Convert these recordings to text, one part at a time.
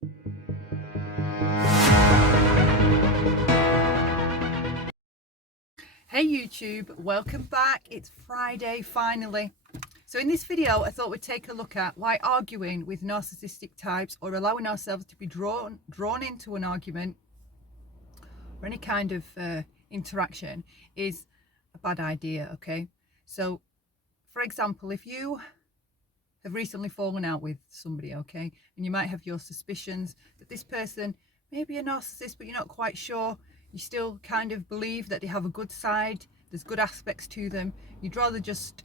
Hey YouTube, welcome back. It's Friday finally. So in this video I thought we'd take a look at why arguing with narcissistic types or allowing ourselves to be drawn into an argument or any kind of interaction is a bad idea. Okay, so for example, if you have recently fallen out with somebody, okay, and you might have your suspicions that this person may be a narcissist but you're not quite sure, you still kind of believe that they have a good side, there's good aspects to them, you'd rather just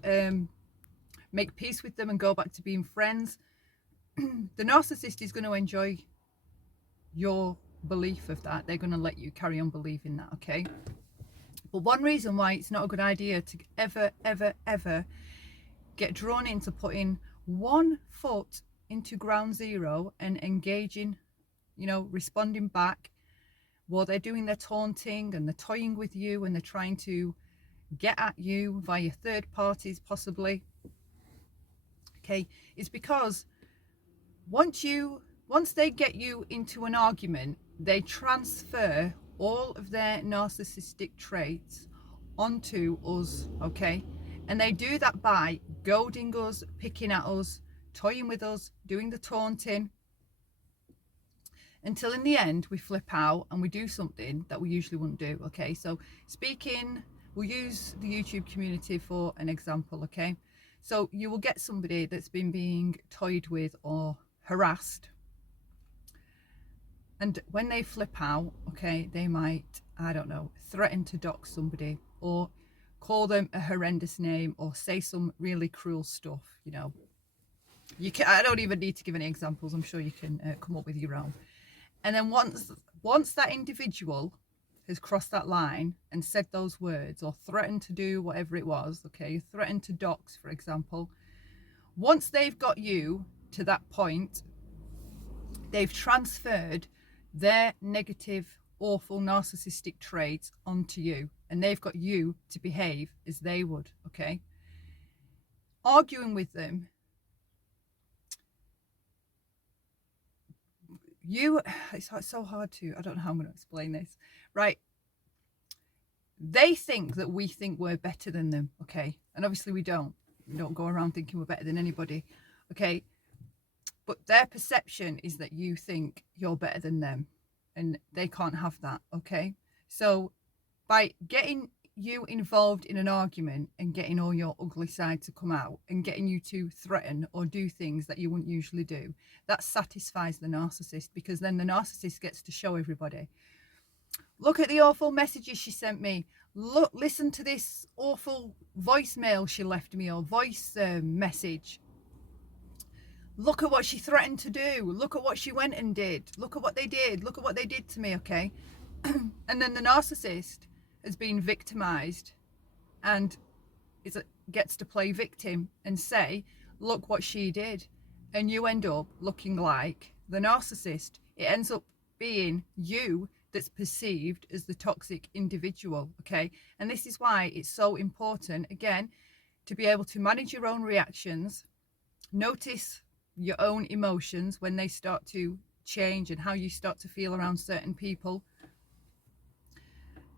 make peace with them and go back to being friends. The narcissist is going to enjoy your belief of that. They're going to let you carry on believing that, okay? But one reason why it's not a good idea to ever get drawn into putting one foot into ground zero and engaging, responding back while they're doing their taunting and they're toying with you and they're trying to get at you via third parties possibly, okay, is because once they get you into an argument, they transfer all of their narcissistic traits onto us, okay? And they do that by goading us, picking at us, toying with us, doing the taunting, until in the end we flip out and we do something that we usually wouldn't do, okay? So we'll use the YouTube community for an example, okay? So you will get somebody that's been being toyed with or harassed, and when they flip out, okay, they might, I don't know, threaten to dox somebody or call them a horrendous name or say some really cruel stuff. I don't even need to give any examples. I'm sure you can come up with your own. And then once that individual has crossed that line and said those words or threatened to do whatever it was, okay, threatened to dox, for example, once they've got you to that point, they've transferred their negative, awful, narcissistic traits onto you, and they've got you to behave as they would, okay? Arguing with them, it's so hard to, I don't know how I'm going to explain this, right? They think that we think we're better than them, okay? And obviously we don't go around thinking we're better than anybody, okay? But their perception is that you think you're better than them, and they can't have that, okay? So by getting you involved in an argument and getting all your ugly side to come out and getting you to threaten or do things that you wouldn't usually do, that satisfies the narcissist, because then the narcissist gets to show everybody, look at the awful messages she sent me, listen to this awful voicemail she left me, or voice message, look at what she threatened to do, look at what she went and did, look at what they did, look at what they did to me, okay? And then the narcissist has been victimized and gets to play victim and say, look what she did. And you end up looking like the narcissist. It ends up being you that's perceived as the toxic individual, okay? And this is why it's so important, again, to be able to manage your own reactions, notice your own emotions when they start to change and how you start to feel around certain people.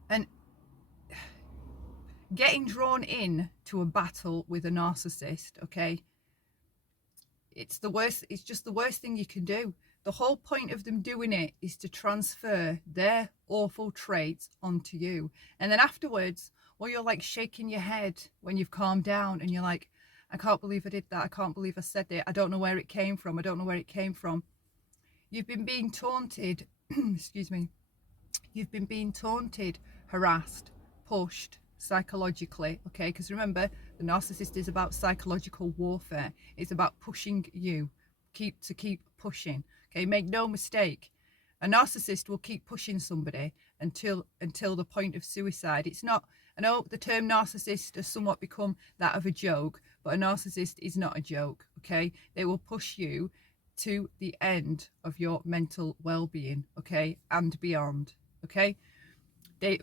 And getting drawn in to a battle with a narcissist, okay, it's the worst. It's just the worst thing you can do. The whole point of them doing it is to transfer their awful traits onto you. And then afterwards, well, you're like shaking your head when you've calmed down and you're like, I can't believe I did that. I can't believe I said it. I don't know where it came from. I don't know where it came from. You've been being taunted. Excuse me. You've been being taunted, harassed, pushed psychologically, okay? Because remember, the narcissist is about psychological warfare. It's about pushing you, keep pushing, okay? Make no mistake, a narcissist will keep pushing somebody until the point of suicide. It's not, I know the term narcissist has somewhat become that of a joke, but a narcissist is not a joke, okay? They will push you to the end of your mental well-being, okay, and beyond, okay?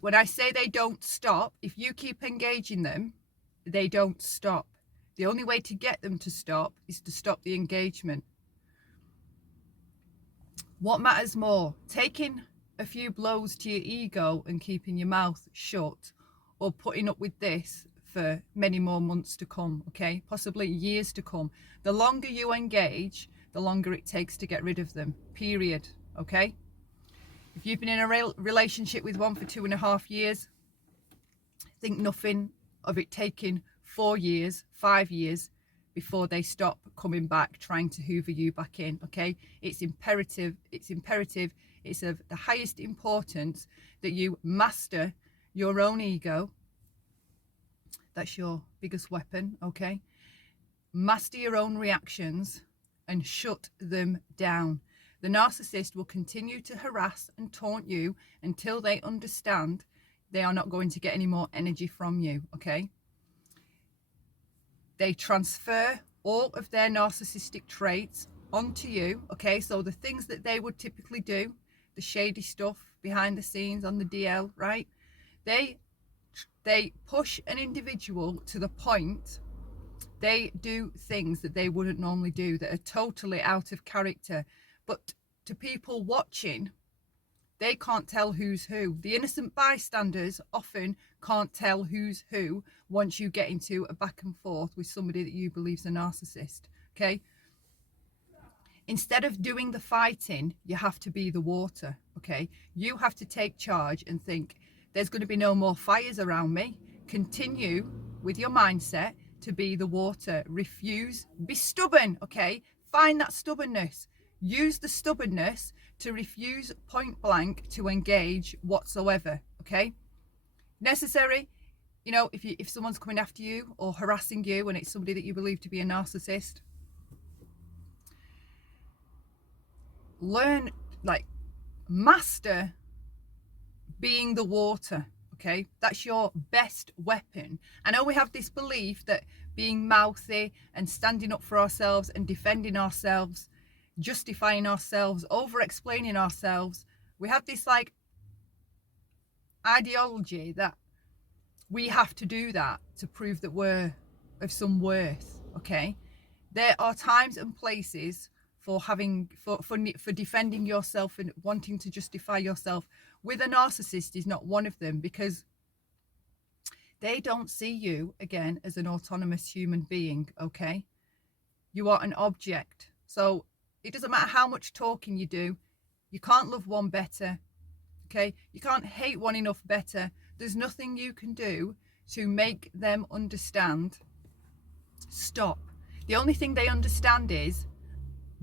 When I say they don't stop, if you keep engaging them, they don't stop. The only way to get them to stop is to stop the engagement. What matters more, taking a few blows to your ego and keeping your mouth shut, or putting up with this for many more months to come, okay? Possibly years to come. The longer you engage, the longer it takes to get rid of them, period, okay? If you've been in a relationship with one for 2.5 years, think nothing of it taking 4 years, 5 years before they stop coming back, trying to hoover you back in, okay? It's imperative, it's of the highest importance that you master your own ego. That's your biggest weapon, okay? Master your own reactions and shut them down. The narcissist will continue to harass and taunt you until they understand they are not going to get any more energy from you, okay? They transfer all of their narcissistic traits onto you, okay? So the things that they would typically do, the shady stuff behind the scenes on the DL, right? They push an individual to the point they do things that they wouldn't normally do, that are totally out of character. But to people watching, they can't tell who's who. The innocent bystanders often can't tell who's who once you get into a back and forth with somebody that you believe is a narcissist, okay? Instead of doing the fighting, you have to be the water, okay? You have to take charge and think, there's going to be no more fires around me. Continue with your mindset to be the water. Refuse, be stubborn, okay? Find that stubbornness. Use the stubbornness to refuse point blank to engage whatsoever, okay? Necessary, you know, if someone's coming after you or harassing you and it's somebody that you believe to be a narcissist, learn, like, master being the water, okay? That's your best weapon. I know we have this belief that being mouthy and standing up for ourselves and defending ourselves, justifying ourselves, over explaining ourselves, we have this like ideology that we have to do that to prove that we're of some worth, okay? There are times and places for defending yourself and wanting to justify yourself. With a narcissist is not one of them, because they don't see you again as an autonomous human being, okay? You are an object. So it doesn't matter how much talking you do, you can't love one better, okay? You can't hate one enough better. There's nothing you can do to make them understand. Stop. The only thing they understand is,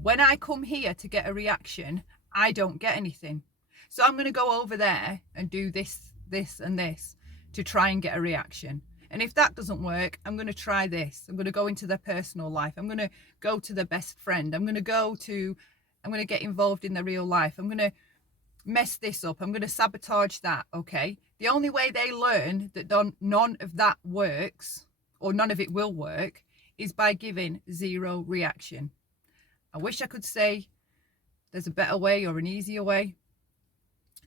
when I come here to get a reaction, I don't get anything. So I'm going to go over there and do this, this, and this to try and get a reaction. And if that doesn't work, I'm going to try this. I'm going to go into their personal life. I'm going to go to their best friend. I'm going to get involved in their real life. I'm going to mess this up. I'm going to sabotage that, okay? The only way they learn that none of that works, or none of it will work, is by giving zero reaction. I wish I could say there's a better way or an easier way.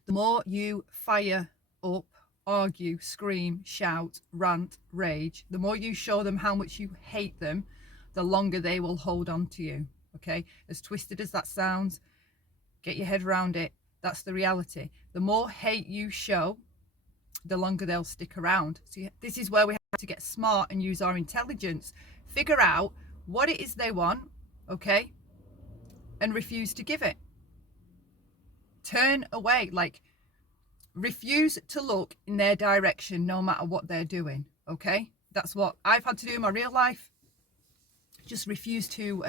The more you fire up, argue, scream, shout, rant, rage, the more you show them how much you hate them, the longer they will hold on to you, okay? As twisted as that sounds, get your head around it. That's the reality. The more hate you show, the longer they'll stick around. So this is where we have to get smart and use our intelligence. Figure out what it is they want, okay? And refuse to give it. Turn away, like, refuse to look in their direction no matter what they're doing, okay? That's what I've had to do in my real life. Just refuse to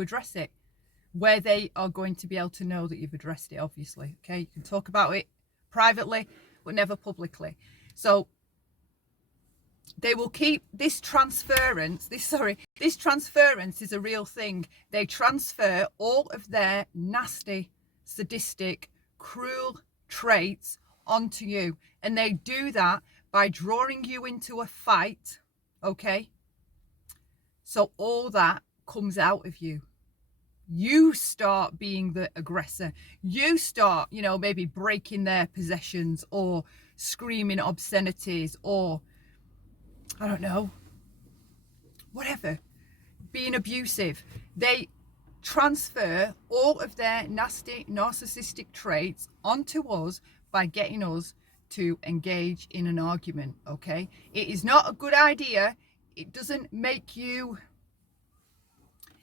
address it where they are going to be able to know that you've addressed it, obviously, okay? You can talk about it privately, but never publicly. So they will keep this transference. This transference is a real thing. They transfer all of their nasty, sadistic, cruel traits onto you, and they do that by drawing you into a fight, okay? So all that comes out of you. You start being the aggressor. You start, you know, maybe breaking their possessions or screaming obscenities or, I don't know, whatever, being abusive. They transfer all of their nasty narcissistic traits onto us by getting us to engage in an argument. Okay, it is not a good idea. It doesn't make you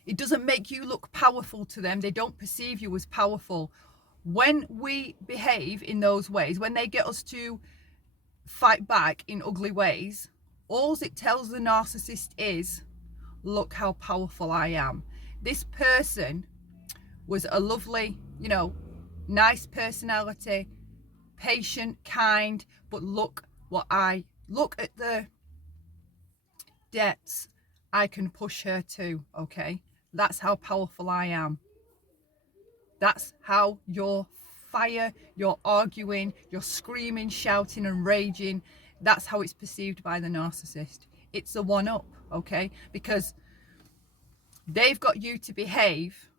look powerful to them. They don't perceive you as powerful. When we behave in those ways, when they get us to fight back in ugly ways, all it tells the narcissist is, look how powerful I am. This person was a lovely, nice personality, patient, kind, but look at the depths I can push her to. Okay, that's how powerful I am. That's how you're fire, you're arguing, you're screaming, shouting and raging. That's how it's perceived by the narcissist. It's a one-up, okay? Because they've got you to behave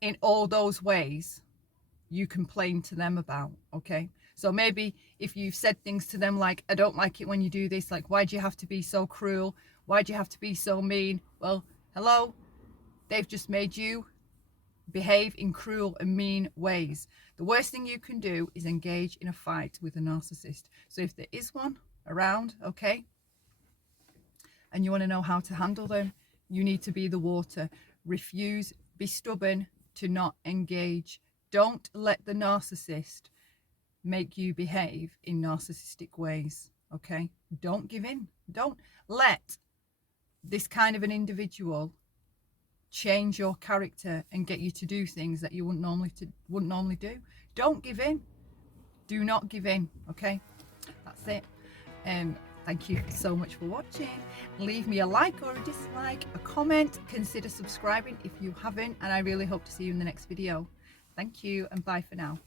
in all those ways you complain to them about, okay? So maybe if you've said things to them like, I don't like it when you do this, like, why do you have to be so cruel? Why do you have to be so mean? Well, hello, they've just made you behave in cruel and mean ways. The worst thing you can do is engage in a fight with a narcissist. So if there is one around, okay, and you want to know how to handle them, you need to be the water. Refuse, be stubborn to not engage. Don't let the narcissist make you behave in narcissistic ways, okay? Don't give in. Don't let this kind of an individual change your character and get you to do things that you wouldn't normally do. Don't give in. Do not give in, okay? That's it. Thank you so much for watching. Leave me a like or a dislike, a comment. Consider subscribing if you haven't, and I really hope to see you in the next video. Thank you, and bye for now.